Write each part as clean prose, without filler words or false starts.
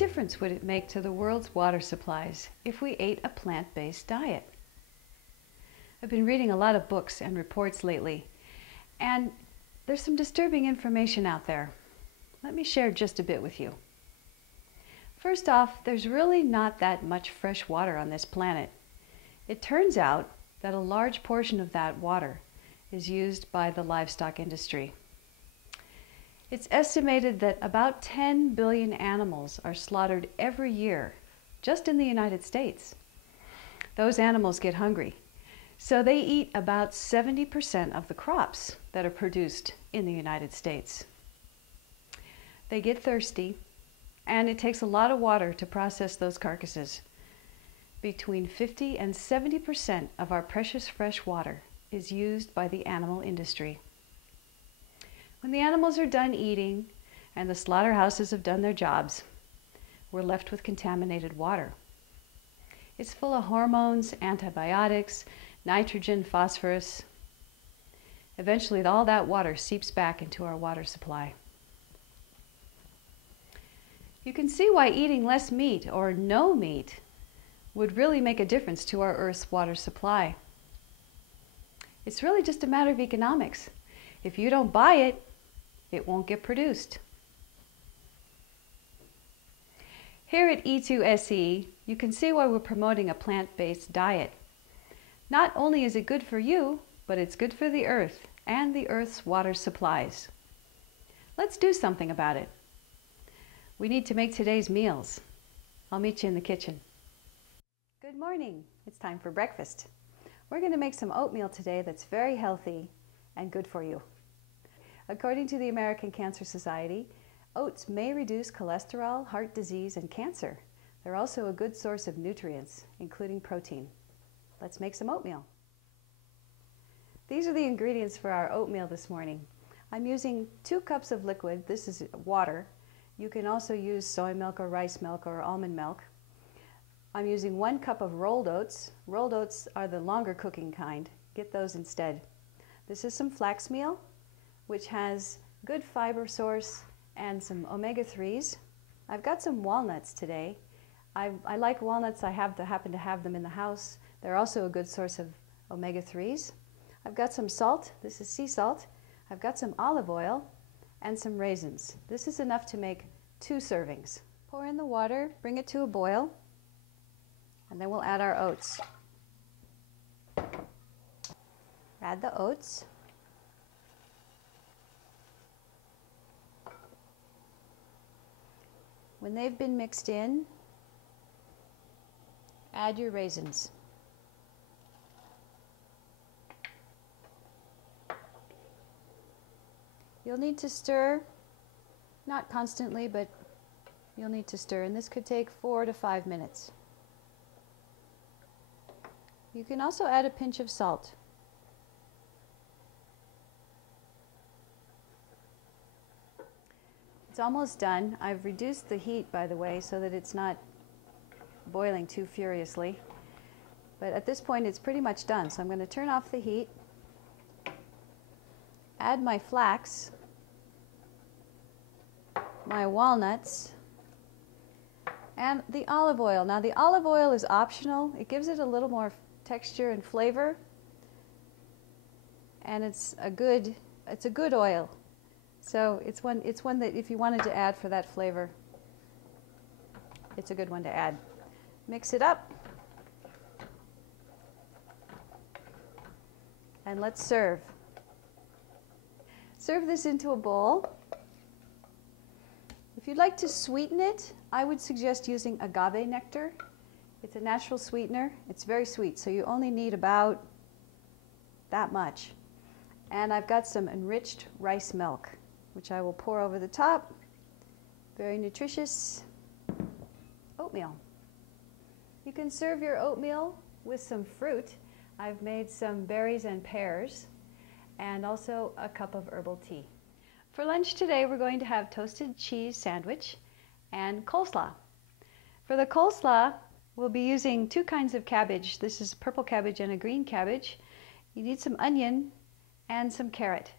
difference would it make to the world's water supplies if we ate a plant-based diet? I've been reading a lot of books and reports lately, and there's some disturbing information out there. Let me share just a bit with you. First off, there's really not that much fresh water on this planet. It turns out that a large portion of that water is used by the livestock industry. It's estimated that about 10 billion animals are slaughtered every year, just in the United States. Those animals get hungry, so they eat about 70% of the crops that are produced in the United States. They get thirsty, and it takes a lot of water to process those carcasses. Between 50 and 70% of our precious fresh water is used by the animal industry. When the animals are done eating and the slaughterhouses have done their jobs, we're left with contaminated water. It's full of hormones, antibiotics, nitrogen, phosphorus. Eventually, all that water seeps back into our water supply. You can see why eating less meat or no meat would really make a difference to our Earth's water supply. It's really just a matter of economics. If you don't buy it, it won't get produced. Here at E2SE, you can see why we're promoting a plant-based diet. Not only is it good for you, but it's good for the Earth and the Earth's water supplies. Let's do something about it. We need to make today's meals. I'll meet you in the kitchen. Good morning. It's time for breakfast. We're going to make some oatmeal today that's very healthy and good for you. According to the American Cancer Society, oats may reduce cholesterol, heart disease, and cancer. They're also a good source of nutrients, including protein. Let's make some oatmeal. These are the ingredients for our oatmeal this morning. I'm using 2 cups of liquid. This is water. You can also use soy milk or rice milk or almond milk. I'm using 1 cup of rolled oats. Rolled oats are the longer cooking kind. Get those instead. This is some flax meal, which has good fiber source and some omega-3s. I've got some walnuts today. I like walnuts. I happen to have them in the house. They're also a good source of omega-3s. I've got some salt. This is sea salt. I've got some olive oil and some raisins. This is enough to make 2 servings. Pour in the water, bring it to a boil, and then we'll add our oats. Add the oats. When they've been mixed in, add your raisins. You'll need to stir, not constantly, but you'll need to stir, and this could take 4 to 5 minutes. You can also add a pinch of salt. It's almost done. I've reduced the heat, by the way, so that it's not boiling too furiously. But at this point, it's pretty much done. So I'm going to turn off the heat, add my flax, my walnuts, and the olive oil. Now, the olive oil is optional. It gives it a little more texture and flavor, and it's a good oil. So it's one that if you wanted to add for that flavor, it's a good one to add. Mix it up, and let's serve. Serve this into a bowl. If you'd like to sweeten it, I would suggest using agave nectar. It's a natural sweetener. It's very sweet, so you only need about that much. And I've got some enriched rice milk, which I will pour over the top. Very nutritious oatmeal. You can serve your oatmeal with some fruit. I've made some berries and pears, and also a cup of herbal tea. For lunch today, we're going to have toasted cheese sandwich and coleslaw. For the coleslaw, we'll be using 2 kinds of cabbage. This is purple cabbage and a green cabbage. You need some onion and some carrot.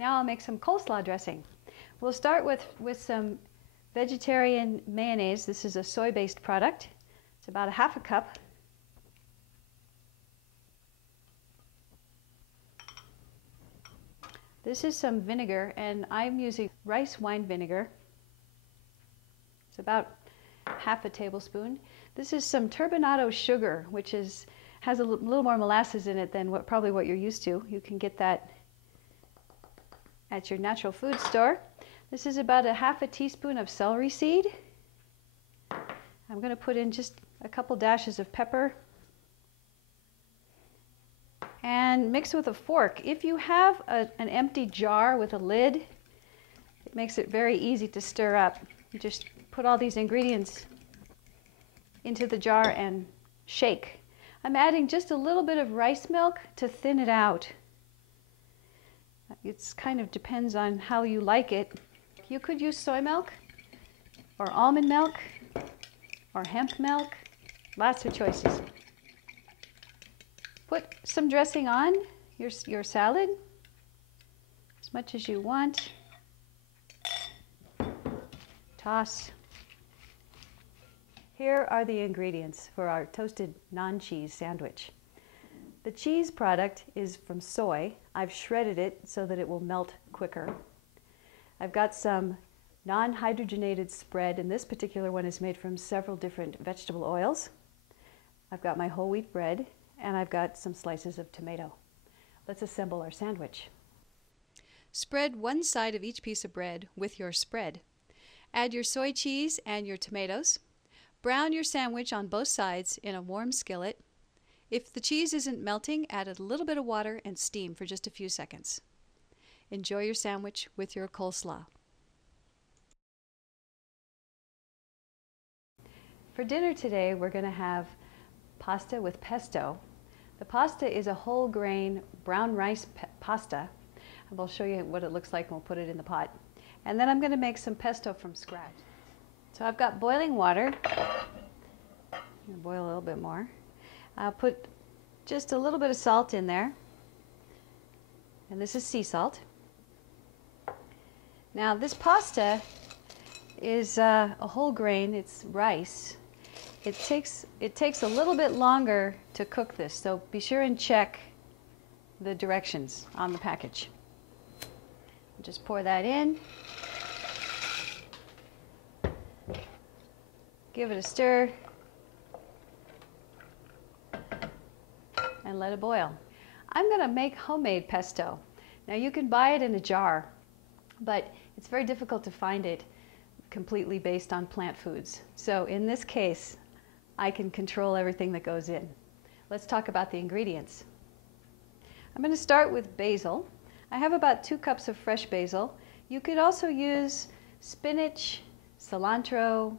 Now I'll make some coleslaw dressing. We'll start with some vegetarian mayonnaise. This is a soy-based product. It's about a half a cup. This is some vinegar, and I'm using rice wine vinegar. It's about half a tablespoon. This is some turbinado sugar, which has a little more molasses in it than probably what you're used to. You can get that at your natural food store. This is about a half a teaspoon of celery seed. I'm going to put in just a couple dashes of pepper and mix with a fork. If you have an empty jar with a lid, it makes it very easy to stir up. You just put all these ingredients into the jar and shake. I'm adding just a little bit of rice milk to thin it out. It kind of depends on how you like it. You could use soy milk or almond milk or hemp milk. Lots of choices. Put some dressing on your salad, as much as you want. Toss. Here are the ingredients for our toasted non-cheese sandwich. The cheese product is from soy. I've shredded it so that it will melt quicker. I've got some non-hydrogenated spread, and this particular one is made from several different vegetable oils. I've got my whole wheat bread, and I've got some slices of tomato. Let's assemble our sandwich. Spread one side of each piece of bread with your spread. Add your soy cheese and your tomatoes. Brown your sandwich on both sides in a warm skillet. If the cheese isn't melting, add a little bit of water and steam for just a few seconds. Enjoy your sandwich with your coleslaw. For dinner today, we're going to have pasta with pesto. The pasta is a whole grain brown rice pasta. And we'll show you what it looks like and we'll put it in the pot. And then I'm going to make some pesto from scratch. So I've got boiling water. I'm going to boil a little bit more. I'll put just a little bit of salt in there. And this is sea salt. Now this pasta is a whole grain. It's rice. It takes a little bit longer to cook this, so be sure and check the directions on the package. Just pour that in. Give it a stir. And let it boil. I'm going to make homemade pesto. Now you can buy it in a jar, but it's very difficult to find it completely based on plant foods. So in this case, I can control everything that goes in. Let's talk about the ingredients. I'm going to start with basil. I have about 2 cups of fresh basil. You could also use spinach, cilantro,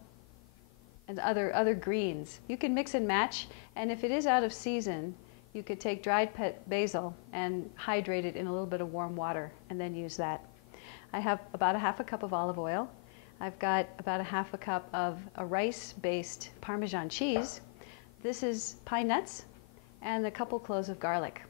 and other greens. You can mix and match, and if it is out of season, you could take dried basil and hydrate it in a little bit of warm water and then use that. I have about a half a cup of olive oil. I've got about a half a cup of a rice-based Parmesan cheese. This is pine nuts and a couple cloves of garlic.